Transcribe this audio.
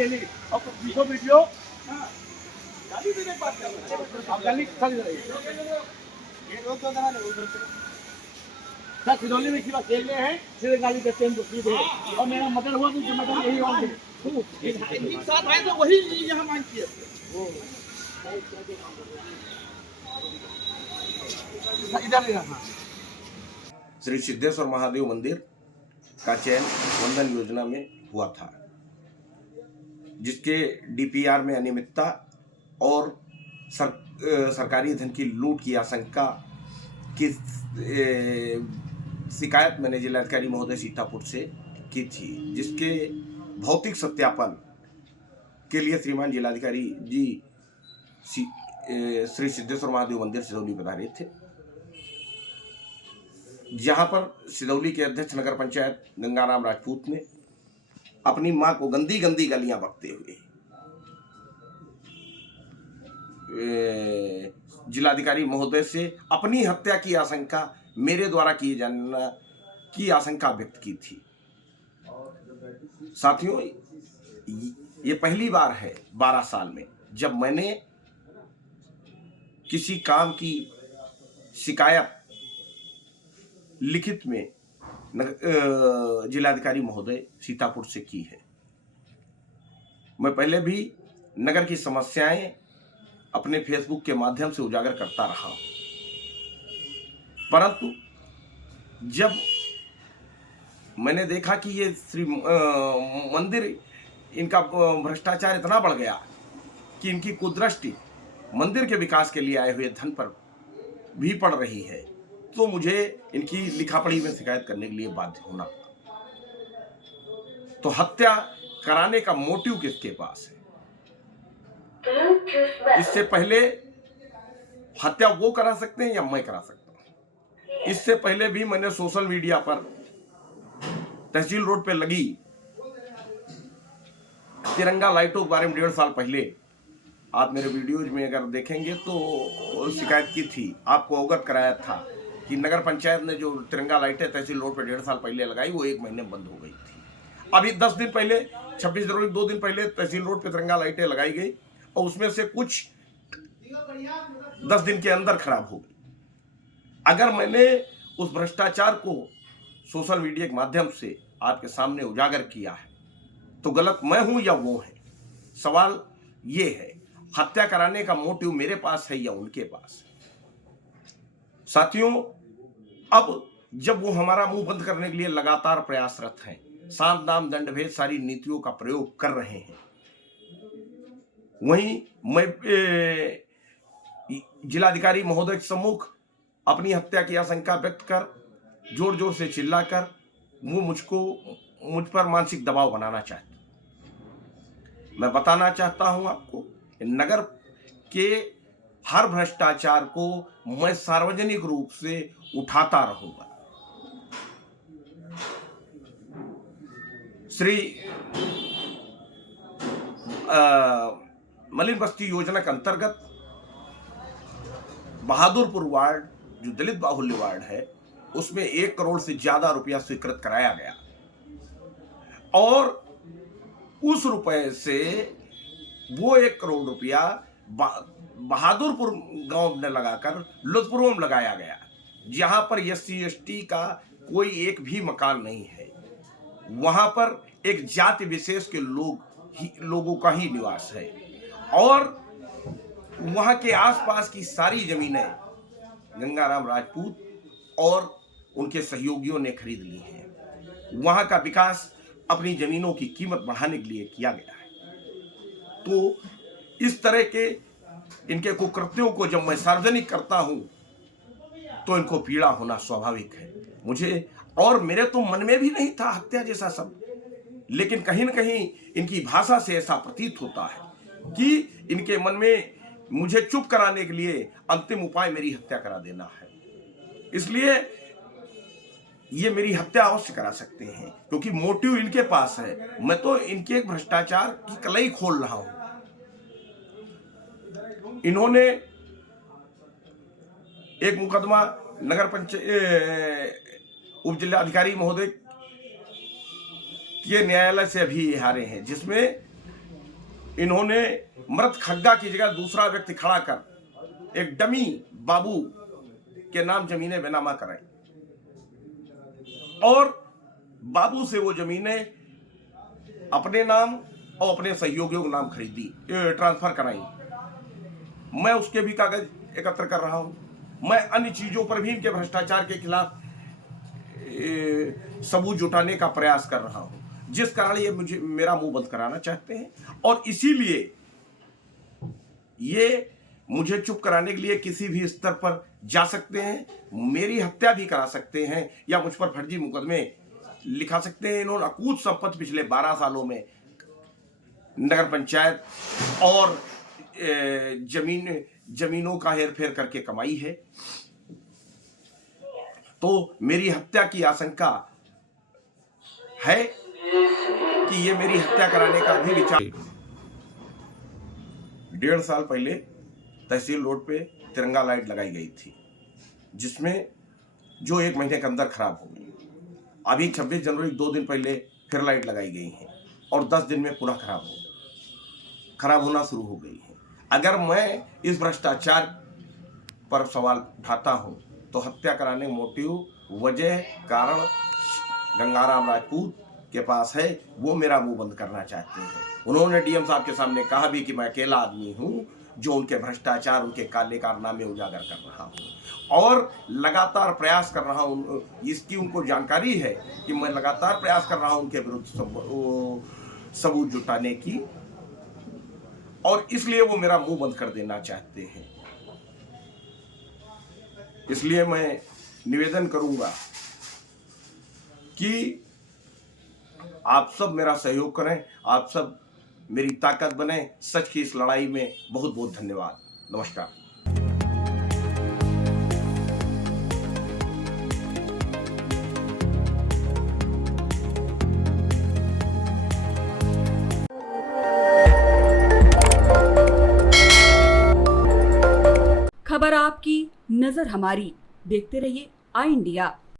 अकेले और लिखो वीडियो गाली देने की बात कर रहे हैं। आप गाली खाली रहिए। ये रोक दो ना सर, सिरौली में सिवा खेल रहे हैं, सीधे गाली देते हैं सीधे। और मेरा मर्डर हुआ तो जिम्मेदार यही होंगे साथ आए तो वही यहाँ मांग किए इधर। श्री सिद्धेश्वर महादेव मंदिर का चयन वंदन योजना में हुआ था, जिसके डीपीआर में अनियमितता और सरकारी धन की लूट की आशंका की शिकायत मैंने जिलाधिकारी महोदय सीतापुर से की थी, जिसके भौतिक सत्यापन के लिए श्रीमान जिलाधिकारी जी श्री सिद्धेश्वर महादेव मंदिर सिदौली पधारे थे, जहां पर सिदौली के अध्यक्ष नगर पंचायत गंगाराम राजपूत ने अपनी मां को गंदी गंदी गालियां बकते हुए जिलाधिकारी महोदय से अपनी हत्या की आशंका मेरे द्वारा किए जाने की आशंका व्यक्त की थी। साथियों, ये पहली बार है 12 साल में जब मैंने किसी काम की शिकायत लिखित में जिलाधिकारी महोदय सीतापुर से की है। मैं पहले भी नगर की समस्याएं अपने फेसबुक के माध्यम से उजागर करता रहा, परंतु जब मैंने देखा कि ये श्री मंदिर इनका भ्रष्टाचार इतना बढ़ गया कि इनकी कुदृष्टि मंदिर के विकास के लिए आए हुए धन पर भी पड़ रही है, तो मुझे इनकी लिखापढ़ी में शिकायत करने के लिए बाध्य होना पड़ा। तो हत्या कराने का मोटिव किसके पास है? इससे पहले हत्या वो करा सकते हैं या मैं करा सकता हूं? इससे पहले भी मैंने सोशल मीडिया पर तहसील रोड पे लगी तिरंगा लाइटों के बारे में 1.5 साल पहले आप मेरे वीडियोज में अगर देखेंगे तो शिकायत की थी, आपको अवगत कराया था कि नगर पंचायत ने जो तिरंगा लाइटें तहसील रोड पर 1.5 साल पहले लगाई वो 1 महीने में बंद हो गई थी। अभी 10 दिन पहले 26 जनवरी 2 दिन पहले तहसील रोड पर तिरंगा लाइटें लगाई गई और उसमें से कुछ 10 दिन के अंदर खराब हो गई। अगर मैंने उस भ्रष्टाचार को सोशल मीडिया के माध्यम से आपके सामने उजागर किया है तो गलत मैं हूं या वो है? सवाल ये है, हत्या कराने का मोटिव मेरे पास है या उनके पास है? साथियों, अब जब वो हमारा मुंह बंद करने के लिए लगातार प्रयासरत हैं, साम दाम दंड भेद सारी नीतियों का प्रयोग कर रहे हैं, वहीं मैं जिलाधिकारी महोदय के सम्मुख अपनी हत्या की आशंका व्यक्त कर जोर जोर से चिल्लाकर वो मुझ पर मानसिक दबाव बनाना चाहते। मैं बताना चाहता हूं आपको, नगर के हर भ्रष्टाचार को मैं सार्वजनिक रूप से उठाता रहूंगा। श्री मलिन बस्ती योजना के अंतर्गत बहादुरपुर वार्ड जो दलित बाहुल्य वार्ड है उसमें 1 करोड़ से ज्यादा रुपया स्वीकृत कराया गया और उस रुपए से वो 1 करोड़ रुपया बहादुरपुर गांव में लगाकर लुत्फपुर में लगाया गया, जहां पर SC ST का कोई एक भी मकान नहीं है। वहां पर एक जाति विशेष के लोगों का ही निवास है और वहां के आसपास की सारी जमीनें गंगाराम राजपूत और उनके सहयोगियों ने खरीद ली हैं। वहां का विकास अपनी जमीनों की कीमत बढ़ाने के लिए किया गया है। तो इस तरह के इनके कुकृत्यों को जब मैं सार्वजनिक करता हूं तो इनको पीड़ा होना स्वाभाविक है मुझे, और मेरे तो मन में भी नहीं था हत्या जैसा शब्द, लेकिन कहीं न कहीं इनकी भाषा से ऐसा प्रतीत होता है कि इनके मन में मुझे चुप कराने के लिए अंतिम उपाय मेरी हत्या करा देना है। इसलिए ये मेरी हत्या अवश्य करा सकते हैं क्योंकि मोटिव इनके पास है। मैं तो इनके भ्रष्टाचार की कलई खोल रहा हूं। इन्होंने एक मुकदमा नगर पंचायत उप जिलाधिकारी महोदय के न्यायालय से अभी हारे हैं, जिसमें इन्होंने मृत खग्गा की जगह दूसरा व्यक्ति खड़ा कर एक डमी बाबू के नाम जमीनें बेनामा कराई और बाबू से वो जमीनें अपने नाम और अपने सहयोगियों के नाम खरीदी, ट्रांसफर कराई। मैं उसके भी कागज एकत्र कर रहा हूं। मैं अन्य चीजों पर भी इनके भ्रष्टाचार के खिलाफ सबूत जुटाने का प्रयास कर रहा हूं, जिस कारण ये मुझे मेरा मुंह बंद कराना चाहते हैं और इसीलिए ये मुझे चुप कराने के लिए किसी भी स्तर पर जा सकते हैं, मेरी हत्या भी करा सकते हैं या मुझ पर फर्जी मुकदमे लिखा सकते हैं। इन्होंने अकूत संपत्ति पिछले 12 सालों में नगर पंचायत और जमीनों का हेरफेर करके कमाई है, तो मेरी हत्या की आशंका है कि ये मेरी हत्या कराने का भी विचार। 1.5 साल पहले तहसील रोड पे तिरंगा लाइट लगाई गई थी, जिसमें जो 1 महीने के अंदर खराब हो गई। अभी 26 जनवरी 2 दिन पहले फिर लाइट लगाई गई है और 10 दिन में पुनः खराब होना शुरू हो गई है। अगर मैं इस भ्रष्टाचार पर सवाल उठाता हूं तो हत्या कराने मोटिव, वजह, कारण गंगाराम राजपूत के पास है, वो मेरा मुंह बंद करना चाहते हैं। उन्होंने डीएम साहब के सामने कहा भी कि मैं अकेला आदमी हूं जो उनके भ्रष्टाचार, उनके काले कारनामे उजागर कर रहा हूं और लगातार प्रयास कर रहा हूं। इसकी उनको जानकारी है कि मैं लगातार प्रयास कर रहा हूं उनके विरुद्ध सबूत जुटाने की, और इसलिए वो मेरा मुंह बंद कर देना चाहते हैं। इसलिए मैं निवेदन करूंगा कि आप सब मेरा सहयोग करें, आप सब मेरी ताकत बने सच की इस लड़ाई में। बहुत बहुत धन्यवाद। नमस्कार। खबर आपकी, नजर हमारी। देखते रहिए आई इंडिया।